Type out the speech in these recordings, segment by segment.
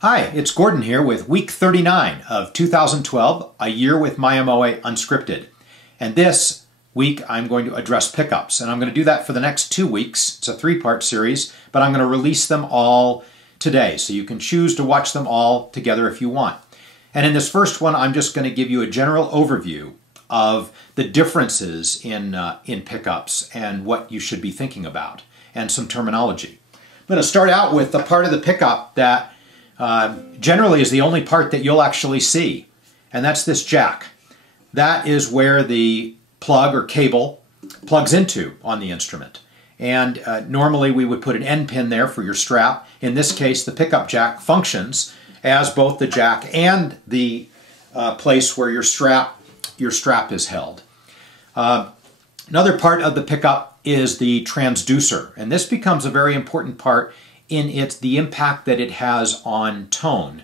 Hi, it's Gordon here with week 39 of 2012, a year with Mya-Moe Unscripted. And this week I'm going to address pickups, and I'm going to do that for the next 2 weeks. It's a 3-part series, but I'm going to release them all today, so you can choose to watch them all together if you want. And in this first one, I'm just going to give you a general overview of the differences in pickups and what you should be thinking about, and some terminology. I'm going to start out with the part of the pickup that generally is the only part that you'll actually see, and that's this jack. That is where the plug or cable plugs into on the instrument. And normally we would put an end pin there for your strap. In this case, the pickup jack functions as both the jack and the place where your strap is held. Another part of the pickup is the transducer, and this becomes a very important part in the impact that it has on tone.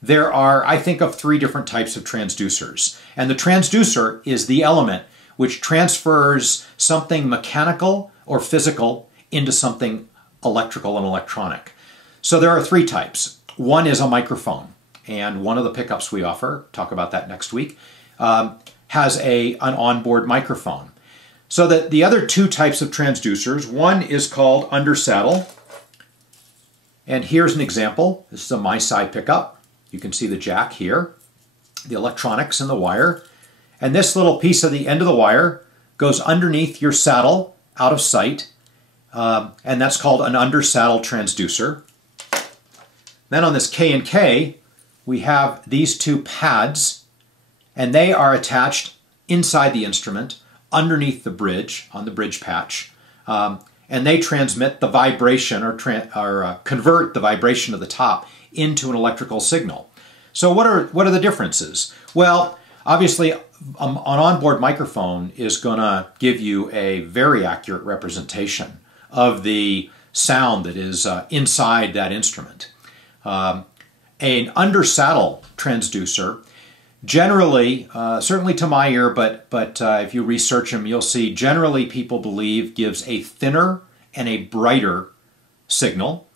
There are, I think, of 3 different types of transducers. And the transducer is the element which transfers something mechanical or physical into something electrical and electronic. So there are 3 types. One is a microphone, and one of the pickups we offer, talk about that next week, has an onboard microphone. So that the other 2 types of transducers, one is called undersaddle. And here's an example. This is a my-side pickup. You can see the jack here, the electronics and the wire. And this little piece of the end of the wire goes underneath your saddle, out of sight. And that's called an undersaddle transducer. Then on this K&K, we have these 2 pads, and they are attached inside the instrument, underneath the bridge, on the bridge patch. And they transmit the vibration or convert the vibration of the top into an electrical signal. So what are the differences? Well, obviously an onboard microphone is going to give you a very accurate representation of the sound that is inside that instrument. An undersaddle transducer, generally, certainly to my ear, but if you research them, you'll see generally people believe gives a thinner and a brighter signal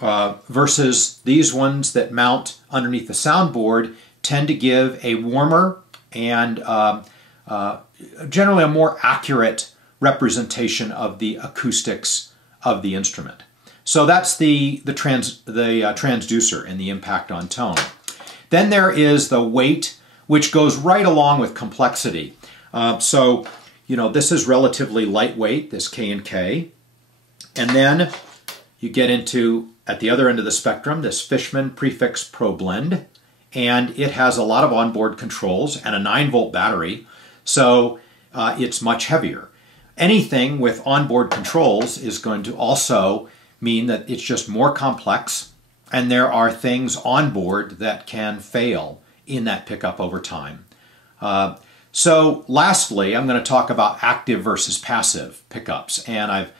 versus these ones that mount underneath the soundboard tend to give a warmer and generally a more accurate representation of the acoustics of the instrument. So that's the transducer and the impact on tone. Then there is the weight, which goes right along with complexity. So, you know, this is relatively lightweight, this K&K. And then you get into, at the other end of the spectrum, this Fishman Prefix Pro Blend. And it has a lot of onboard controls and a 9-volt battery, so it's much heavier. Anything with onboard controls is going to also mean that it's just more complex, and there are things on board that can fail in that pickup over time. So lastly, I'm going to talk about active versus passive pickups, and I've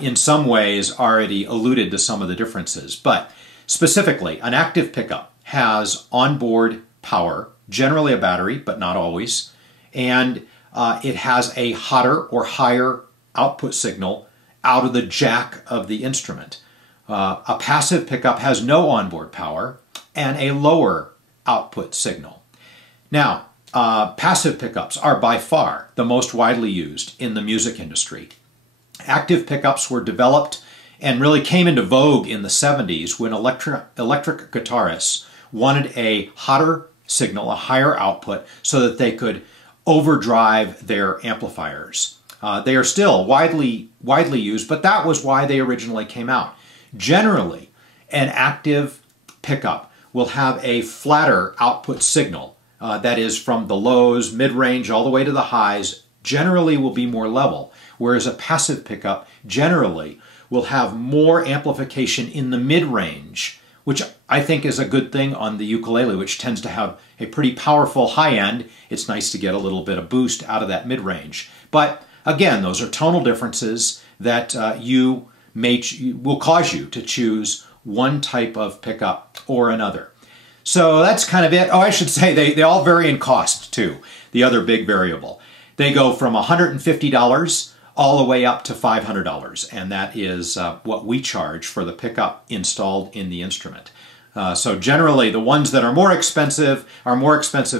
in some ways already alluded to some of the differences. But specifically, an active pickup has onboard power, generally a battery, but not always, and it has a hotter or higher output signal out of the jack of the instrument. A passive pickup has no onboard power and a lower output signal. Now, passive pickups are by far the most widely used in the music industry. Active pickups were developed and really came into vogue in the 70s when electric guitarists wanted a hotter signal, a higher output, so that they could overdrive their amplifiers. They are still widely used, but that was why they originally came out. Generally, an active pickup will have a flatter output signal, that is from the lows, mid-range, all the way to the highs, generally will be more level, whereas a passive pickup generally will have more amplification in the mid-range, which I think is a good thing on the ukulele, which tends to have a pretty powerful high end. It's nice to get a little bit of boost out of that mid-range. But again, those are tonal differences that will cause you to choose one type of pickup or another. So that's kind of it. Oh, I should say they all vary in cost too, the other big variable. They go from $150 all the way up to $500, and that is what we charge for the pickup installed in the instrument. So generally, the ones that are more expensive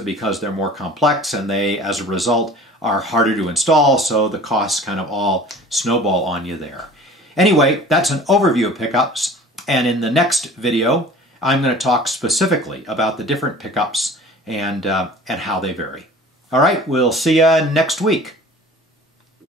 because they're more complex, and they, as a result, are harder to install, so the costs kind of all snowball on you there. Anyway, that's an overview of pickups, and in the next video, I'm going to talk specifically about the different pickups and how they vary. All right, we'll see you next week.